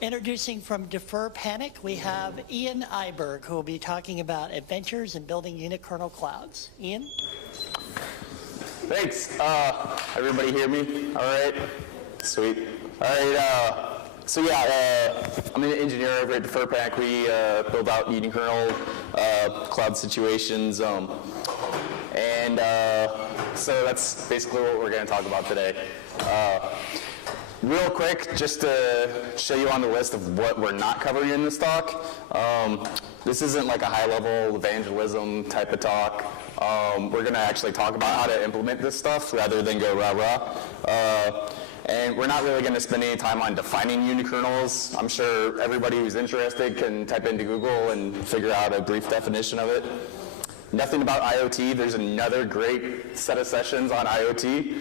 Introducing from Defer Panic, we have Ian Iberg, who will be talking about adventures in building Unikernel clouds. Ian? Thanks. Everybody hear me? All right? Sweet. All right. I'm an engineer over at Defer Panic. We build out Unikernel cloud situations. So that's basically what we're going to talk about today. Real quick, just to show you on the list of what we're not covering in this talk. This isn't like a high-level evangelism type of talk. We're going to actually talk about how to implement this stuff rather than go rah-rah. And we're not really going to spend any time on defining unikernels. I'm sure everybody who's interested can type into Google and figure out a brief definition of it. Nothing about IoT. There's another great set of sessions on IoT.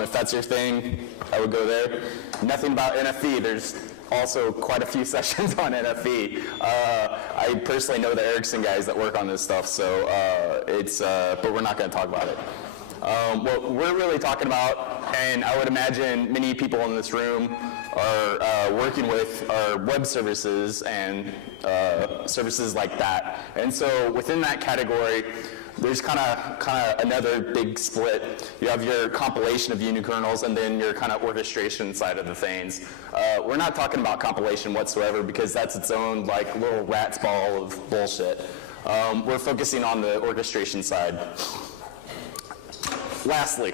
If that's your thing, I would go there. Nothing about NFV. There's also quite a few sessions on NFV. I personally know the Ericsson guys that work on this stuff, so but we're not going to talk about it. What we're really talking about, and I would imagine many people in this room are working with, are web services and services like that. And so within that category, there's kind of another big split. You have your compilation of unikernels and then your kind of orchestration side of the things. We're not talking about compilation whatsoever because that's its own like little rat's ball of bullshit. We're focusing on the orchestration side. Lastly,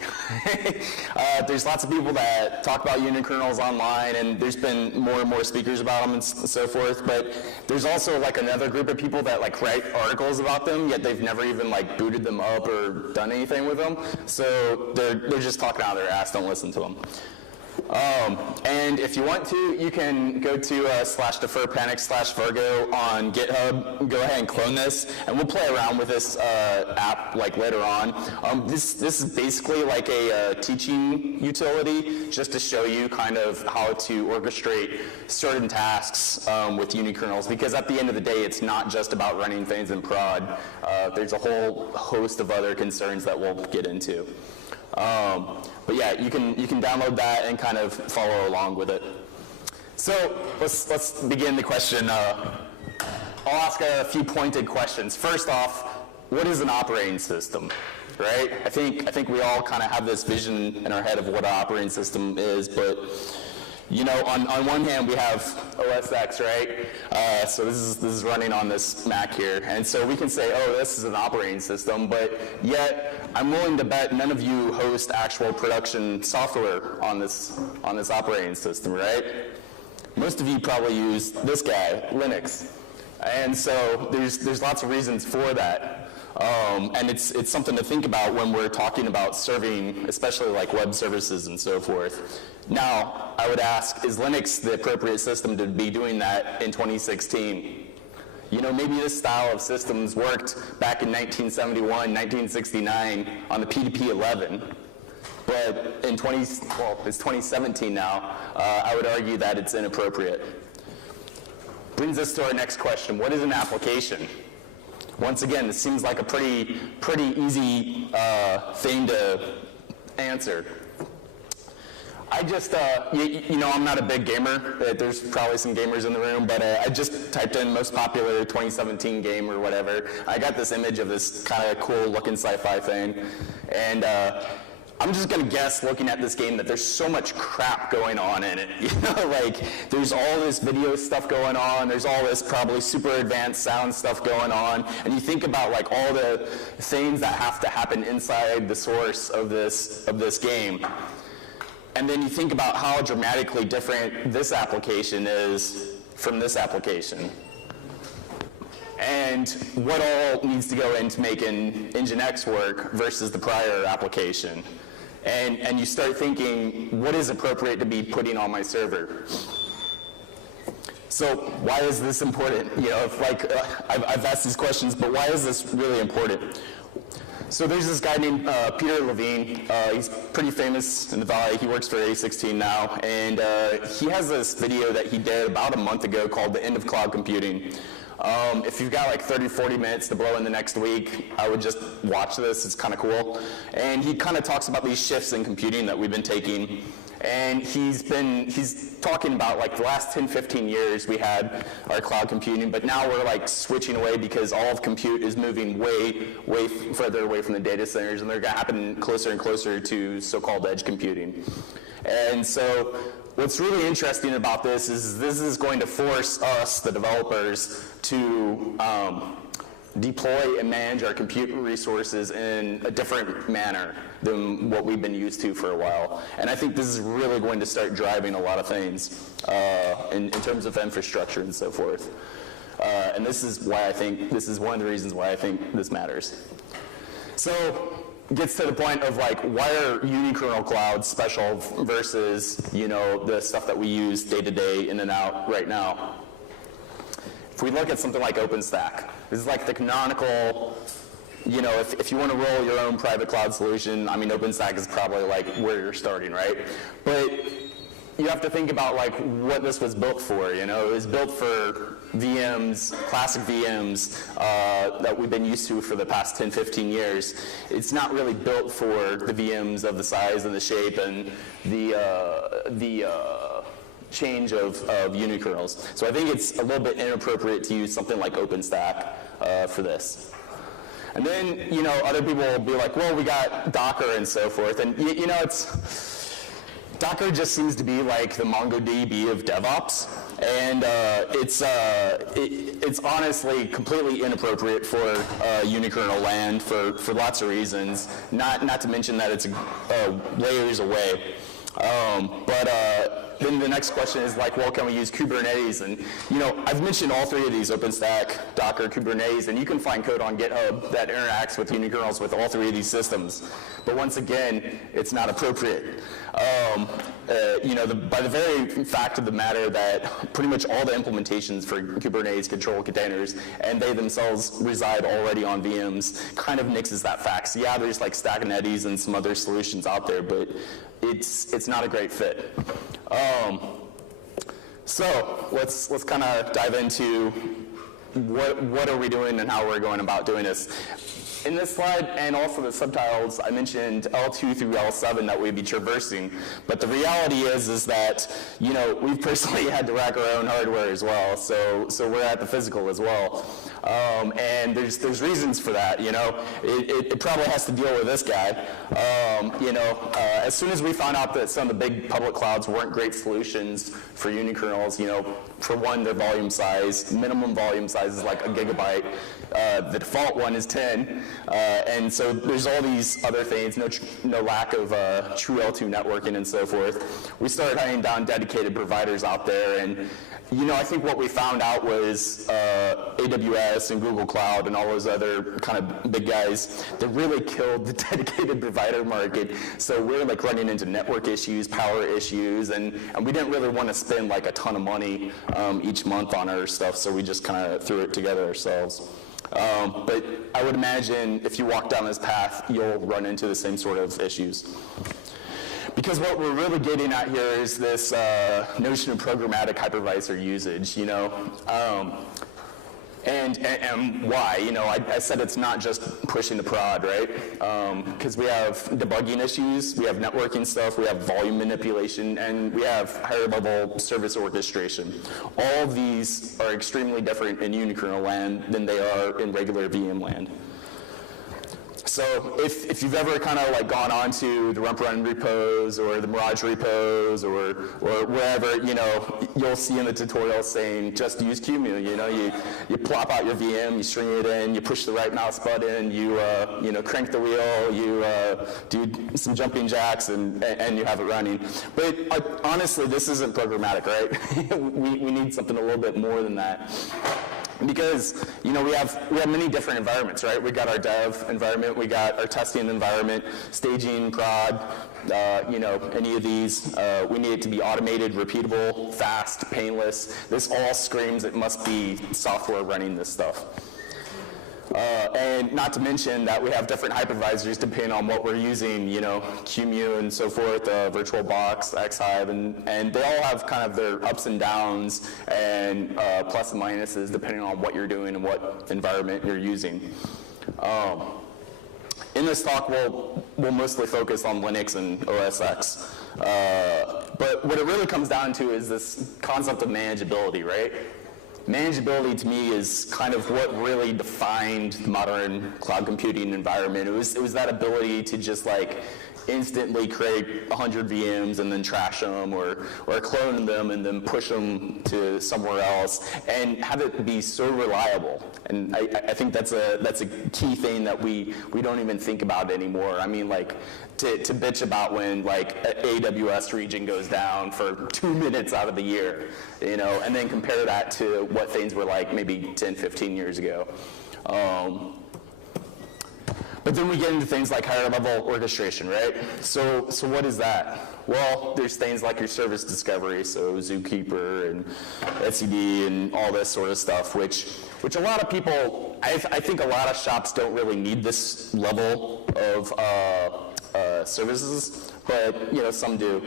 there's lots of people that talk about unikernels online, and there's been more and more speakers about them and so forth, but there's also like another group of people that like write articles about them, yet they've never even like booted them up or done anything with them, so they're just talking out of their ass. Don't listen to them. And if you want to, you can go to /deferpanic/Vargo on GitHub. Go ahead and clone this, and we'll play around with this app like later on. This is basically like a teaching utility, just to show you kind of how to orchestrate certain tasks with unikernels. Because at the end of the day, it's not just about running things in prod. There's a whole host of other concerns that we'll get into. But yeah, you can download that and kind of follow along with it. So let's begin the question. I'll ask a few pointed questions. First off, what is an operating system? Right? I think we all kind of have this vision in our head of what an operating system is, but you know, on one hand we have OS X, right? So this is running on this Mac here, and so we can say, oh, this is an operating system, but yet I'm willing to bet none of you host actual production software on this operating system, right? Most of you probably use this guy, Linux, and so there's lots of reasons for that. And it's something to think about when we're talking about serving, especially like web services and so forth. Now, I would ask, is Linux the appropriate system to be doing that in 2016? You know, maybe this style of systems worked back in 1971, 1969 on the PDP-11, but in it's 2017 now, I would argue that it's inappropriate. Brings us to our next question. What is an application? Once again, this seems like a pretty easy thing to answer. I just, you know, I'm not a big gamer. There's probably some gamers in the room, but I just typed in most popular 2017 game or whatever. I got this image of this kind of cool looking sci-fi thing, and I'm just gonna guess, looking at this game, that there's so much crap going on in it. You know, like there's all this video stuff going on. There's all this probably super advanced sound stuff going on, and you think about like all the things that have to happen inside the source of this game, and then you think about how dramatically different this application is from this application, and what all needs to go into making Nginx work versus the prior application. And you start thinking, what is appropriate to be putting on my server? So why is this important? You know, I've asked these questions, but why is this really important? So there's this guy named Peter Levine. He's pretty famous in the Valley. He works for A16 now, and he has this video that he did about a month ago called The End of Cloud Computing. If you've got like 30, 40 minutes to blow in the next week, I would just watch this. It's kind of cool. And he kind of talks about these shifts in computing that we've been taking. and he's talking about like the last 10, 15 years we had our cloud computing, but now we're like switching away because all of compute is moving way further away from the data centers, and they're going to happen closer and closer to so-called edge computing. And so what's really interesting about this is going to force us, the developers, to deploy and manage our compute resources in a different manner than what we've been used to for a while. And I think this is really going to start driving a lot of things in terms of infrastructure and so forth. And this is why I think, this is one of the reasons why I think this matters. So it gets to the point of like, why are unikernel clouds special versus, you know, the stuff that we use day to day in and out right now? If we look at something like OpenStack, this is like the canonical, you know, if you want to roll your own private cloud solution, I mean, OpenStack is probably like where you're starting, right? But you have to think about like what this was built for, you know? It was built for VMs, classic VMs that we've been used to for the past 10, 15 years. It's not really built for the VMs of the size and the shape and the change of unikernels. So I think it's a little bit inappropriate to use something like OpenStack for this. And then, you know, other people will be like, well, we got Docker and so forth. And, you know, Docker just seems to be like the MongoDB of DevOps. And it's honestly completely inappropriate for unikernel land for lots of reasons, not to mention that it's layers away. Then the next question is like, well, can we use Kubernetes? And, you know, I've mentioned all three of these, OpenStack, Docker, Kubernetes, and you can find code on GitHub that interacts with unikernels with all three of these systems. But once again, it's not appropriate. You know, by the very fact of the matter that pretty much all the implementations for Kubernetes control containers, and they themselves reside already on VMs, kind of nixes that fact. So yeah, there's like Stacknetes and some other solutions out there, but it's not a great fit. So let's kind of dive into what are we doing and how we're going about doing this. In this slide, and also the subtitles, I mentioned L2 through L7 that we'd be traversing, but the reality is that, you know, we've personally had to rack our own hardware as well, so we're at the physical as well. And there's reasons for that, you know. It probably has to deal with this guy. You know, as soon as we found out that some of the big public clouds weren't great solutions for unikernels, you know, for one, their volume size, minimum volume size is like a gigabyte. The default one is 10, and so there's all these other things, no lack of true L2 networking and so forth. We started hunting down dedicated providers out there, and you know, I think what we found out was AWS and Google Cloud and all those other kind of big guys that really killed the dedicated provider market. So we're like running into network issues, power issues, and we didn't really want to spend like a ton of money each month on our stuff, so we just kind of threw it together ourselves. But I would imagine if you walk down this path, you'll run into the same sort of issues. Because what we're really getting at here is this notion of programmatic hypervisor usage, you know, and why, you know, I said it's not just pushing the prod, right? Because we have debugging issues, we have networking stuff, we have volume manipulation, and we have higher level service orchestration. All of these are extremely different in unikernel land than they are in regular VM land. So if you've ever kind of like gone on to the Rump Run repos or the Mirage repos or wherever, you know, you'll see in the tutorial saying just use QEMU. You know, you plop out your VM, you string it in, you push the right mouse button, you know, crank the wheel, you do some jumping jacks, and you have it running. But honestly, this isn't programmatic, right? we need something a little bit more than that. Because, you know, we have many different environments, right? We got our dev environment, we got our testing environment, staging, prod, you know, any of these. We need it to be automated, repeatable, fast, painless. This all screams it must be software running this stuff. And not to mention that we have different hypervisors depending on what we're using, you know, QEMU and so forth, VirtualBox, Xhive, and they all have kind of their ups and downs and plus and minuses depending on what you're doing and what environment you're using. In in this talk, we'll mostly focus on Linux and OS X. But what it really comes down to is this concept of manageability, right? Manageability to me is kind of what really defined the modern cloud computing environment. It was that ability to just like instantly create 100 VMs and then trash them or clone them and then push them to somewhere else and have it be so reliable. And I think that's a key thing that we don't even think about anymore. I mean, like, to bitch about when like an AWS region goes down for 2 minutes out of the year, you know, and then compare that to what things were like maybe 10, 15 years ago. But then we get into things like higher level orchestration, right? So what is that? Well, there's things like your service discovery, so Zookeeper and etcd and all this sort of stuff, which a lot of people, I think a lot of shops don't really need this level of services, but you know, some do.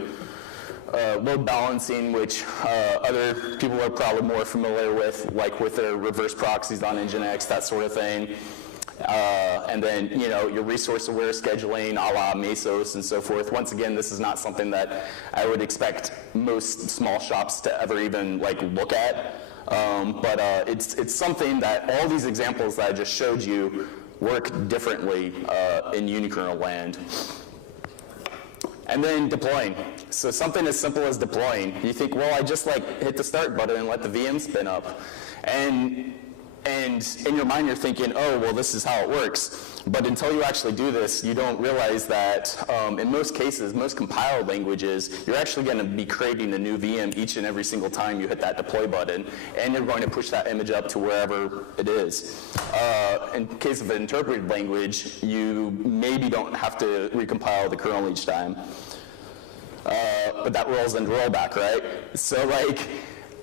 Load balancing, which other people are probably more familiar with, like with their reverse proxies on Nginx, that sort of thing. And then, you know, your resource-aware scheduling, a la Mesos and so forth. Once again, this is not something that I would expect most small shops to ever even like look at. But it's something that all these examples that I just showed you work differently in Unikernel land. And then deploying. So something as simple as deploying. You think, well, I just like hit the start button and let the VM spin up. And in your mind, you're thinking, oh, well, this is how it works. But until you actually do this, you don't realize that in most cases, most compiled languages, you're actually going to be creating a new VM each and every single time you hit that deploy button, and you're going to push that image up to wherever it is. In case of an interpreted language, you maybe don't have to recompile the kernel each time. But that rolls into rollback, right? So like,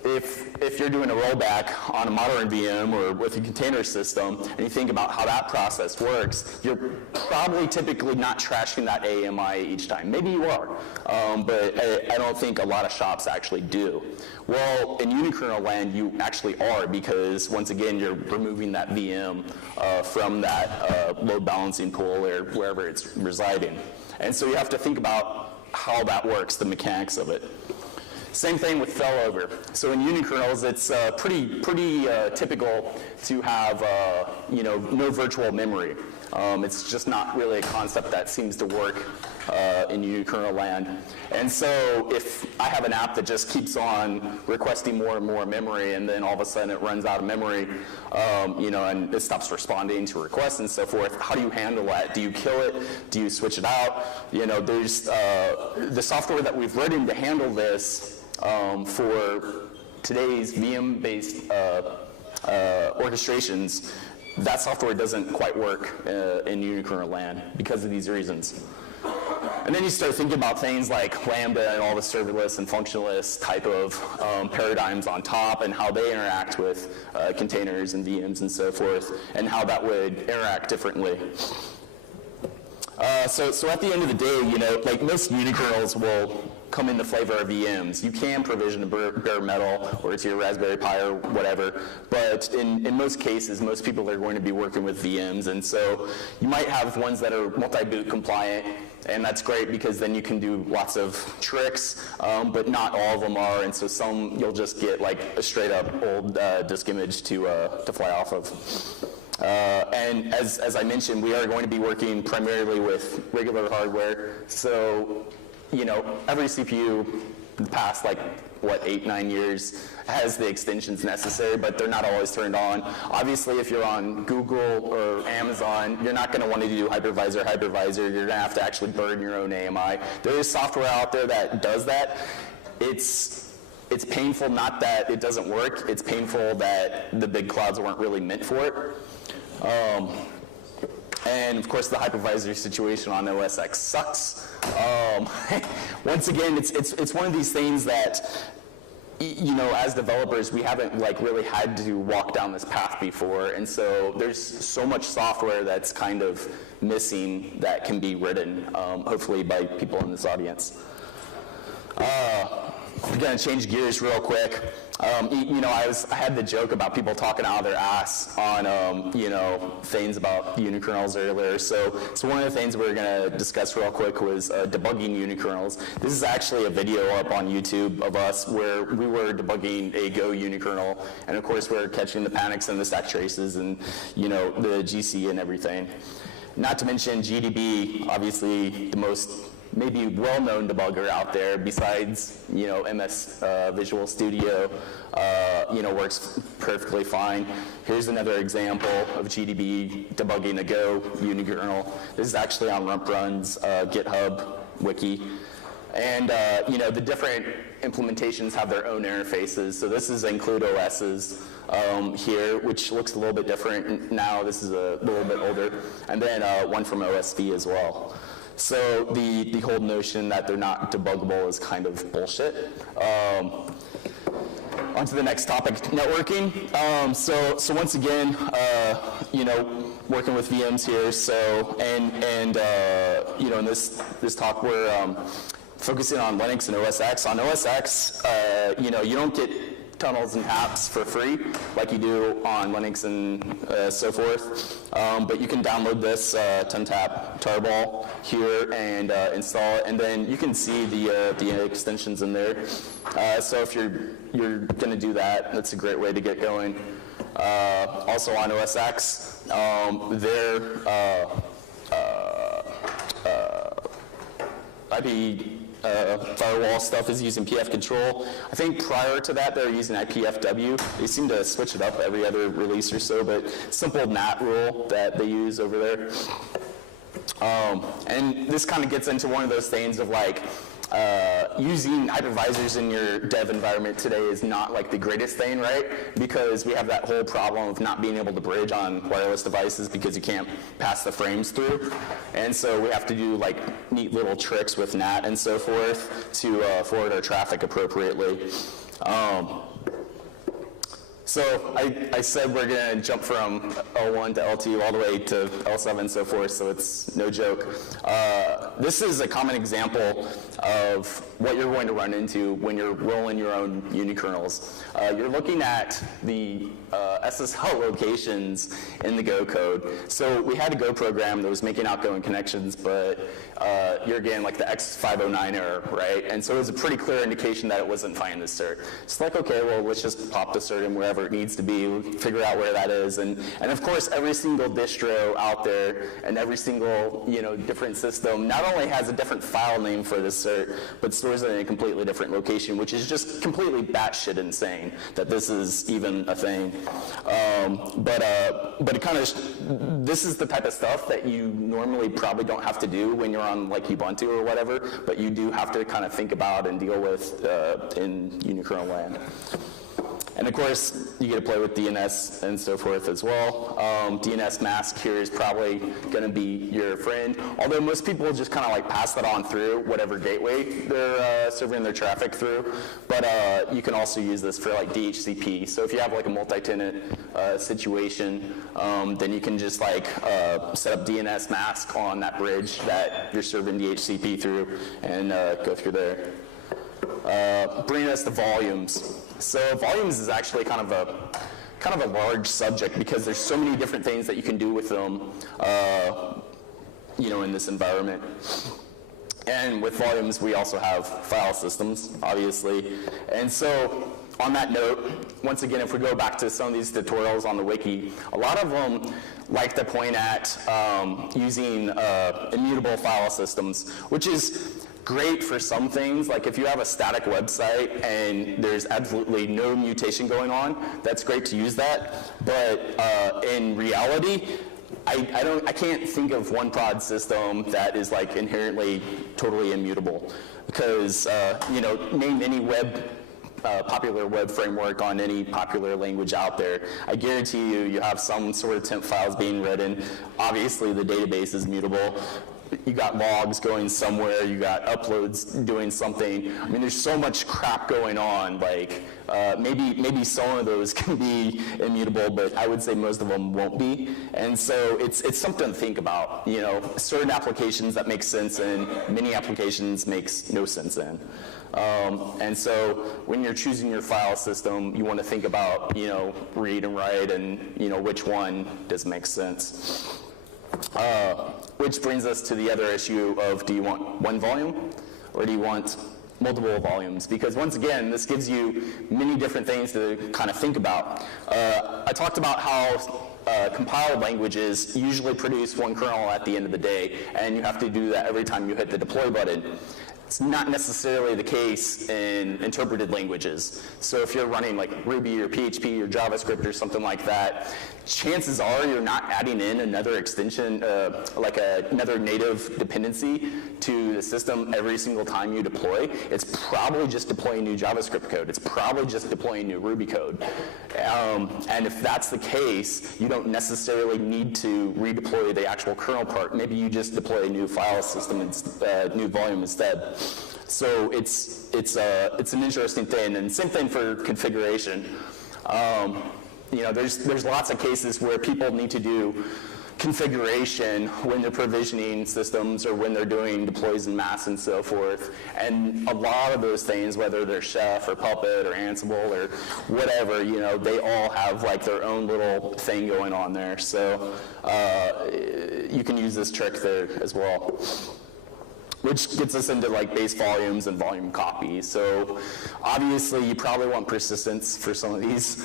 if you're doing a rollback on a modern VM or with a container system, and you think about how that process works, you're probably typically not trashing that AMI each time. Maybe you are, but I don't think a lot of shops actually do. Well, in Unikernel land, you actually are, because once again, you're removing that VM from that load balancing pool or wherever it's residing. And so you have to think about how that works, the mechanics of it. Same thing with failover. So in unikernels, it's pretty typical to have no virtual memory. It's just not really a concept that seems to work in unikernel land. And so if I have an app that just keeps on requesting more and more memory, and then all of a sudden it runs out of memory, and it stops responding to requests and so forth, how do you handle that? Do you kill it? Do you switch it out? You know, there's the software that we've written to handle this for today's VM-based orchestrations. That software doesn't quite work in unikernel land because of these reasons. And then you start thinking about things like Lambda and all the serverless and functionalist type of paradigms on top, and how they interact with containers and VMs and so forth, and how that would interact differently. So at the end of the day, like most unikernels will come in the flavor of VMs. You can provision a bare metal or to your Raspberry Pi or whatever, but in most cases, most people are going to be working with VMs, and so you might have ones that are multi-boot compliant, and that's great because then you can do lots of tricks, but not all of them are, and so some you'll just get like a straight up old disk image to fly off of. And as I mentioned, we are going to be working primarily with regular hardware. So, every CPU in the past, 8-9 years has the extensions necessary, but they're not always turned on. Obviously, if you're on Google or Amazon, you're not going to want to do hypervisor. You're going to have to actually burn your own AMI. There is software out there that does that. It's painful, not that it doesn't work. It's painful that the big clouds weren't really meant for it. And of course, the hypervisor situation on OS X sucks. Once again, it's one of these things that, as developers, we haven't really had to walk down this path before, and so there's so much software that's kind of missing that can be written, hopefully by people in this audience. We're gonna change gears real quick. You know, I had the joke about people talking out of their ass on, you know, things about unikernels earlier. So one of the things we're gonna discuss real quick was debugging unikernels. This is actually a video up on YouTube of us where we were debugging a Go unikernel, and of course we're catching the panics and the stack traces and, you know, the GC and everything. Not to mention GDB, obviously the most maybe well-known debugger out there besides, you know, MS Visual Studio, you know, works perfectly fine. Here's another example of GDB debugging a Go unikernel. This is actually on RumpRun's GitHub wiki. And, you know, the different implementations have their own interfaces. So this is include OS's here, which looks a little bit different now. This is a little bit older. And then one from OSV as well. So the whole notion that they're not debuggable is kind of bullshit. On to the next topic, networking. So once again, you know, working with VMs here. So and you know, in this talk we're focusing on Linux and OS X. On OS X, you know, you don't get tunnels and apps for free like you do on Linux and so forth. But you can download this TunTap tarball here and install it, and then you can see the extensions in there. So if you're going to do that, that's a great way to get going. Also on OS X, their IP firewall stuff is using PF control. I think prior to that they were using IPFW. They seem to switch it up every other release or so, but simple NAT rule that they use over there. And this kind of gets into one of those things of like, using hypervisors in your dev environment today is not like the greatest thing, right? Because we have that whole problem of not being able to bridge on wireless devices because you can't pass the frames through. And so we have to do like neat little tricks with NAT and so forth to forward our traffic appropriately. So I said we're going to jump from L1 to L2 all the way to L7 and so forth, so it's no joke. This is a common example of what you're going to run into when you're rolling your own unikernels. You're looking at the SSL locations in the Go code. So we had a Go program that was making outgoing connections, but you're getting like the X509 error, right? And so it was a pretty clear indication that it wasn't finding the cert. It's like, okay, well, let's just pop the cert in wherever it needs to be, figure out where that is. And of course, every single distro out there and every single, you know, different system not only has a different file name for the cert, but stores it in a completely different location, which is just completely batshit insane that this is even a thing. But it kind of, this is the type of stuff that you normally probably don't have to do when you're on like Ubuntu or whatever, but you do have to kind of think about and deal with in unikernel land. And of course, you get to play with DNS and so forth as well. DNS mask here is probably going to be your friend, although most people just kind of like pass that on through whatever gateway they're serving their traffic through. But you can also use this for like DHCP. So if you have like a multi-tenant situation, then you can just like set up DNS mask on that bridge that you're serving DHCP through and go through there. Bringing us to volumes. So volumes is actually kind of a large subject because there's so many different things that you can do with them, you know, in this environment. And with volumes, we also have file systems, obviously. And so on that note, once again, if we go back to some of these tutorials on the wiki, a lot of them like to point at using immutable file systems, which is great for some things. Like if you have a static website and there's absolutely no mutation going on, that's great to use that. But in reality, I can't think of one prod system that is like inherently totally immutable, because you know, name any popular web framework on any popular language out there. I guarantee you have some sort of temp files being written. Obviously the database is mutable. You got logs going somewhere, you got uploads doing something. I mean, there's so much crap going on, like maybe some of those can be immutable, but I would say most of them won't be. And so it's something to think about. You know, certain applications that make sense in, many applications makes no sense in. And so when you're choosing your file system, you want to think about, read and write and, which one does make sense. Which brings us to the other issue of, do you want one volume or do you want multiple volumes? Because once again, this gives you many different things to kind of think about. I talked about how compiled languages usually produce one kernel at the end of the day, and you have to do that every time you hit the deploy button. It's not necessarily the case in interpreted languages. So if you're running like Ruby or PHP or JavaScript or something like that, chances are you're not adding in another extension, like another native dependency to the system every single time you deploy. It's probably just deploying new JavaScript code. It's probably just deploying new Ruby code. And if that's the case, you don't necessarily need to redeploy the actual kernel part. Maybe you just deploy a new file system, new volume instead. So it's an interesting thing, and same thing for configuration. There's lots of cases where people need to do configuration when they're provisioning systems or when they're doing deploys en masse and so forth. And a lot of those things, whether they're Chef or Puppet or Ansible or whatever, they all have like their own little thing going on there. So you can use this trick there as well, which gets us into like base volumes and volume copies. So obviously you probably want persistence for some of these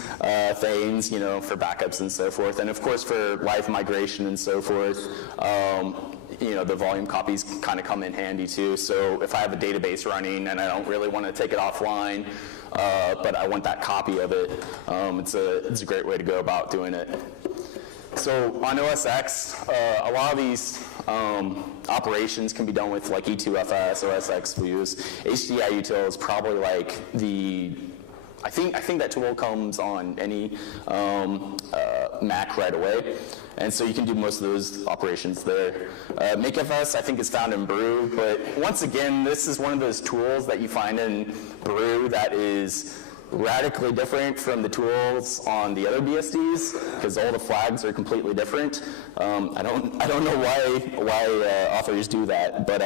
things, for backups and so forth. And of course for live migration and so forth, the volume copies kind of come in handy too. So if I have a database running and I don't really want to take it offline, but I want that copy of it, it's a great way to go about doing it. So on OS X, a lot of these operations can be done with like E2FS, OS X views. HDI util is probably like I think that tool comes on any Mac right away. And so you can do most of those operations there. MakeFS, I think, is found in Brew, but once again, this is one of those tools that you find in Brew that is radically different from the tools on the other BSDs, because all the flags are completely different. I don't know why authors do that, but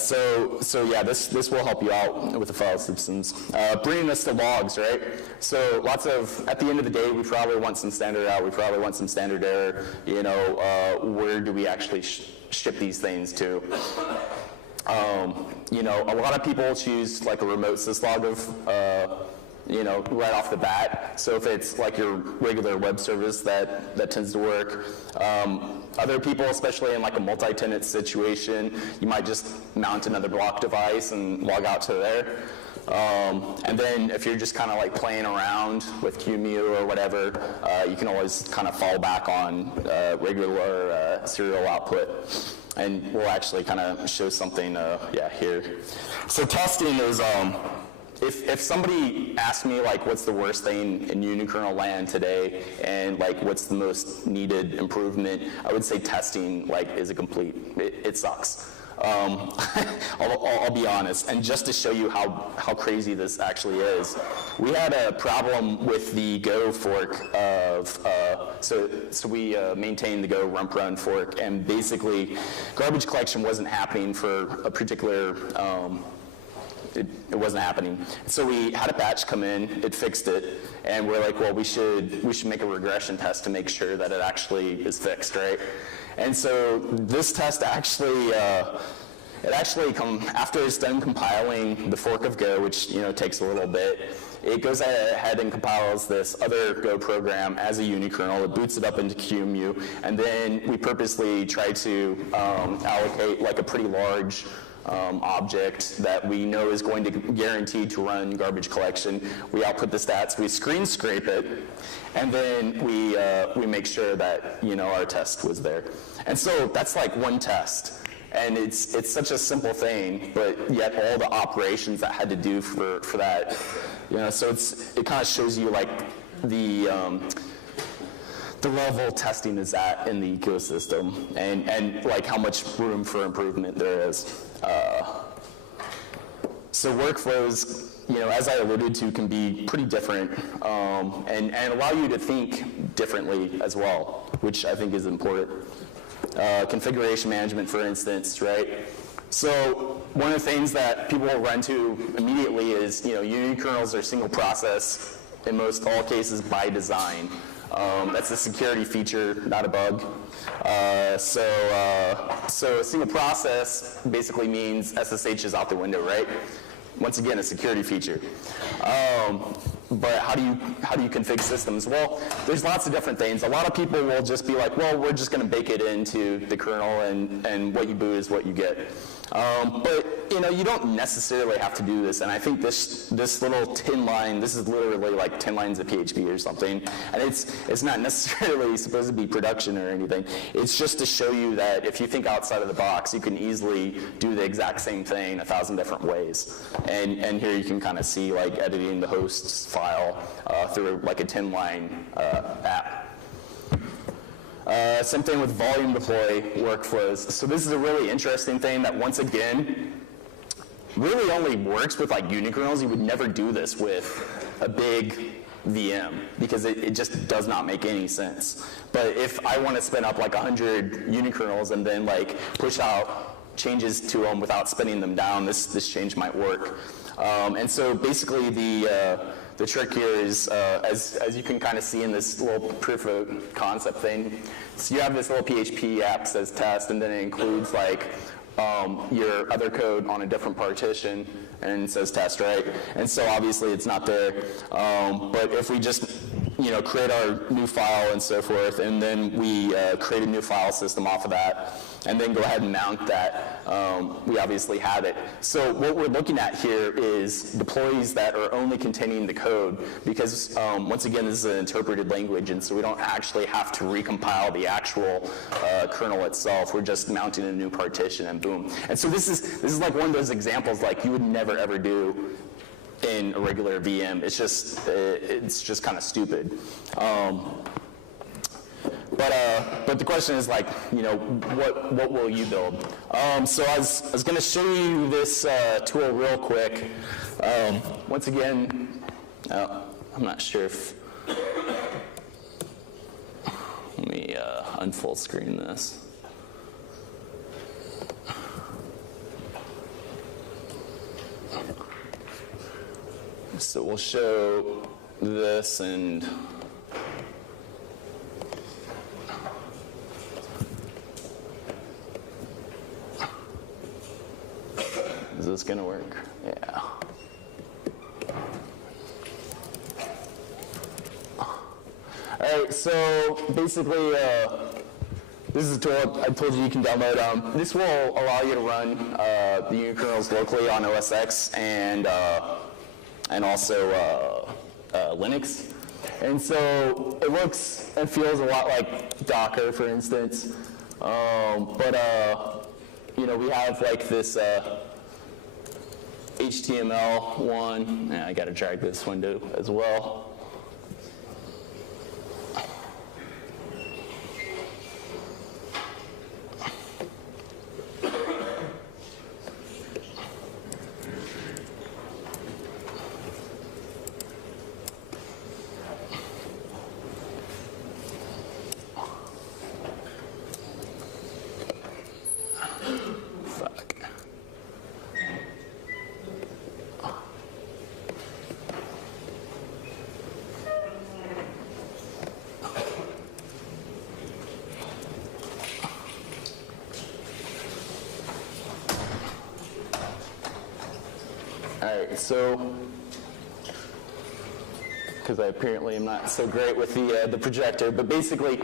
so yeah, this will help you out with the file systems. Bringing us to logs, right? So at the end of the day, we probably want some standard out, we probably want some standard error. Where do we actually ship these things to? A lot of people choose like a remote syslog of, right off the bat. So if it's like your regular web service, that tends to work. Other people, especially in like a multi-tenant situation, you might just mount another block device and log out to there. And then if you're just kind of like playing around with QEMU or whatever, you can always kind of fall back on regular serial output. And we'll actually kind of show something here. So testing is, if somebody asked me like what's the worst thing in Unikernel land today and like what's the most needed improvement, I would say testing is a complete, it sucks. I'll be honest, and just to show you how crazy this actually is, we had a problem with the Go fork of, so we maintained the Go rump run fork, and basically garbage collection wasn't happening for a particular, it wasn't happening. So we had a patch come in, it fixed it, and we're like, well, we should make a regression test to make sure that it actually is fixed, right? And so this test actually, after it's done compiling the fork of Go, which takes a little bit, it goes ahead and compiles this other Go program as a Unikernel. It boots it up into QEMU, and then we purposely try to allocate like a pretty large object that we know is going to guarantee to run garbage collection. We output the stats, we screen scrape it, and then we make sure that our test was there. And so that's like one test. And it's such a simple thing, but yet all the operations that had to do for that, so it kind of shows you like the level testing is at in the ecosystem, and like how much room for improvement there is. So workflows, as I alluded to, can be pretty different, and allow you to think differently as well, which I think is important. Configuration management, for instance, right? So one of the things that people will run to immediately is, unikernels are single process in most all cases by design. That's a security feature, not a bug. So a single process basically means SSH is out the window, right? Once again, a security feature. But how do you configure systems? Well, there's lots of different things. A lot of people will just be like, well, we're just going to bake it into the kernel, and what you boot is what you get. But you don't necessarily have to do this. And I think this little 10 line, this is literally like 10 lines of PHP or something. And it's not necessarily supposed to be production or anything. It's just to show you that if you think outside of the box, you can easily do the exact same thing 1,000 different ways. And here you can kind of see like editing the host's file through like a 10-line app. Same thing with volume deploy workflows. So this is a really interesting thing that, once again, really only works with like unikernels. You would never do this with a big VM because it just does not make any sense. But if I want to spin up like 100 unikernels and then like push out changes to them without spinning them down, this change might work. And so basically the trick here is, as you can kind of see in this little proof of concept thing, so you have this little PHP app that says test, and then it includes like your other code on a different partition, and it says test, right? And so obviously it's not there. But if we just create our new file and so forth, and then we create a new file system off of that, and then go ahead and mount that, we obviously have it. So what we're looking at here is deploys that are only containing the code, because once again, this is an interpreted language, and so we don't actually have to recompile the actual kernel itself. We're just mounting a new partition, and boom. And so this is like one of those examples like you would never ever do in a regular VM. It's just kind of stupid. But the question is like, what will you build? So I was going to show you this tool real quick. Once again, I'm not sure if, let me unfull screen this. So we'll show this, and is this going to work? Yeah. All right, so basically, this is a tool I told you can download. This will allow you to run the unikernels locally on OS X and also Linux. And so it looks and feels a lot like Docker, for instance. But we have like this HTML one. I got to drag this window as well. So, because I apparently am not so great with the projector, but basically,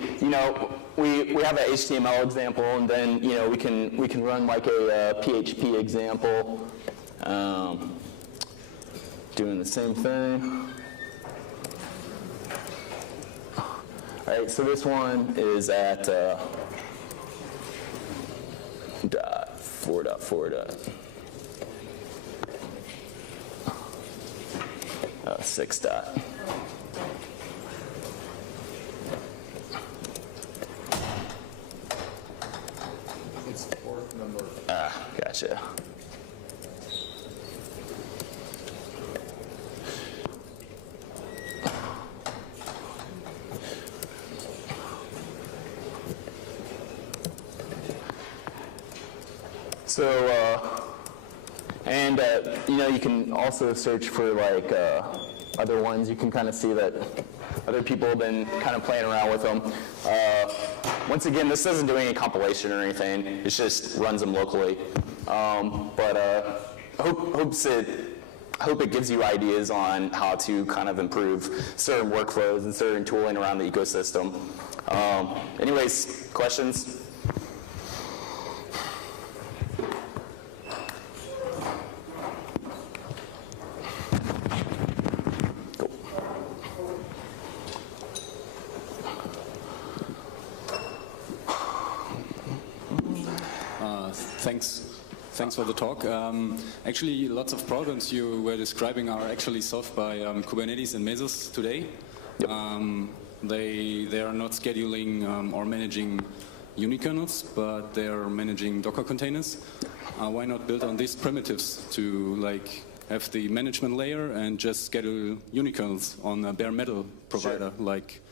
we have an HTML example, and then we can run like a PHP example, doing the same thing. All right, so this one is at .4.4. 6 dot. It's fourth number. Gotcha. So, you can also search for like other ones. You can kind of see that other people have been kind of playing around with them. Once again, this doesn't do any compilation or anything. It just runs them locally. Hope it gives you ideas on how to kind of improve certain workflows and certain tooling around the ecosystem. Anyways, questions? Thanks for the talk. Actually, lots of problems you were describing are actually solved by Kubernetes and Mesos today. Yep. They are not scheduling or managing unikernels, but they are managing Docker containers. Why not build on these primitives to have the management layer and just schedule unikernels on a bare metal provider like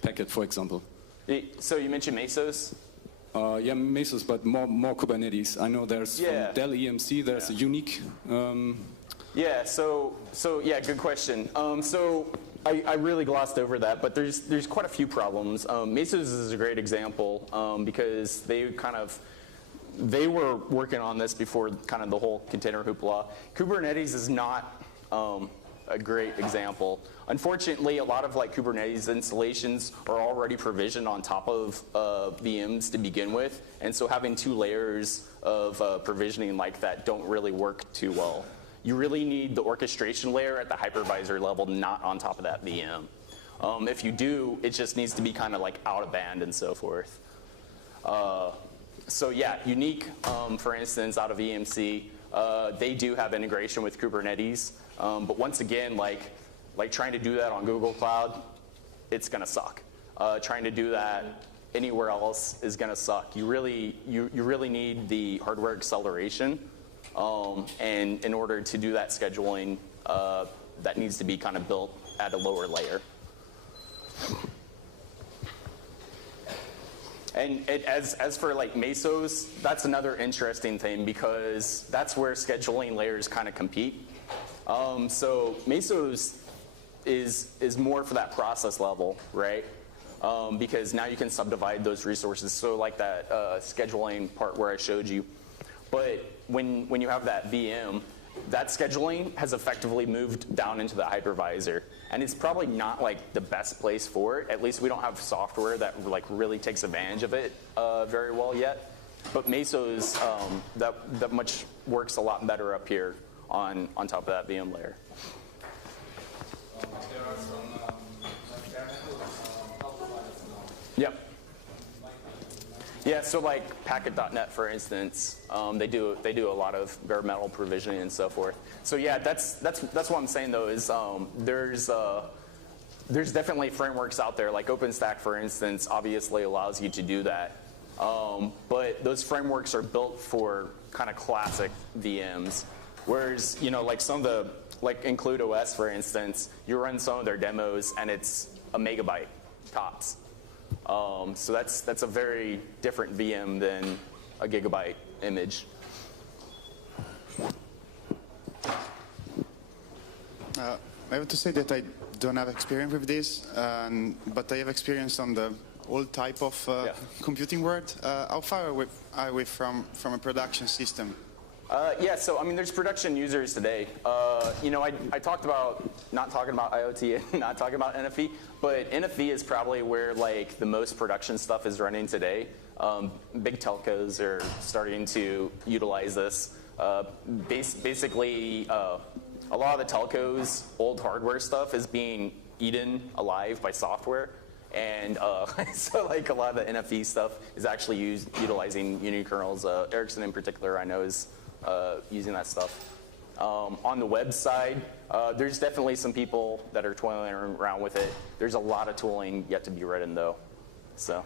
Packet, for example? So you mentioned Mesos? Yeah, Mesos, but more Kubernetes. I know there's from Dell EMC, there's a unique. Yeah, so good question. So I really glossed over that, but there's quite a few problems. Mesos is a great example because they were working on this before kind of the whole container hoopla. Kubernetes is not a great example. Unfortunately, a lot of Kubernetes installations are already provisioned on top of VMs to begin with, and so having two layers of provisioning like that don't really work too well. You really need the orchestration layer at the hypervisor level, not on top of that VM. If you do, it just needs to be kind of out of band and so forth. So yeah, Unique, for instance, out of EMC, they do have integration with Kubernetes, but once again, like trying to do that on Google Cloud, it's going to suck. Trying to do that anywhere else is going to suck. You really need the hardware acceleration, and in order to do that scheduling, that needs to be kind of built at a lower layer. And as for Mesos, that's another interesting thing because that's where scheduling layers kind of compete. So Mesos is more for that process level, right? Because now you can subdivide those resources. So that scheduling part where I showed you. But when you have that VM, that scheduling has effectively moved down into the hypervisor. And it's probably not the best place for it. At least we don't have software that really takes advantage of it very well yet. But Mesos, that much works a lot better up here on top of that VM layer. There are some Yep. Yeah, so Packet.net, for instance, they do a lot of bare metal provisioning and so forth. So yeah, that's what I'm saying though is there's definitely frameworks out there like OpenStack, for instance, obviously allows you to do that. But those frameworks are built for kind of classic VMs, whereas some of the Include OS, for instance, you run some of their demos and it's a megabyte tops. So that's a very different VM than a gigabyte image. I have to say that I don't have experience with this, but I have experience on the old type of computing world. How far are we from a production system? Yeah, so there's production users today. I talked about not talking about IoT and not talking about NFV, but NFV is probably where the most production stuff is running today. Big telcos are starting to utilize this. Basically, a lot of the telcos' old hardware stuff is being eaten alive by software. And so a lot of the NFV stuff is actually utilizing Unikernels. Ericsson in particular, I know, is using that stuff. On the web side, there's definitely some people that are toiling around with it. There's a lot of tooling yet to be written, though. So.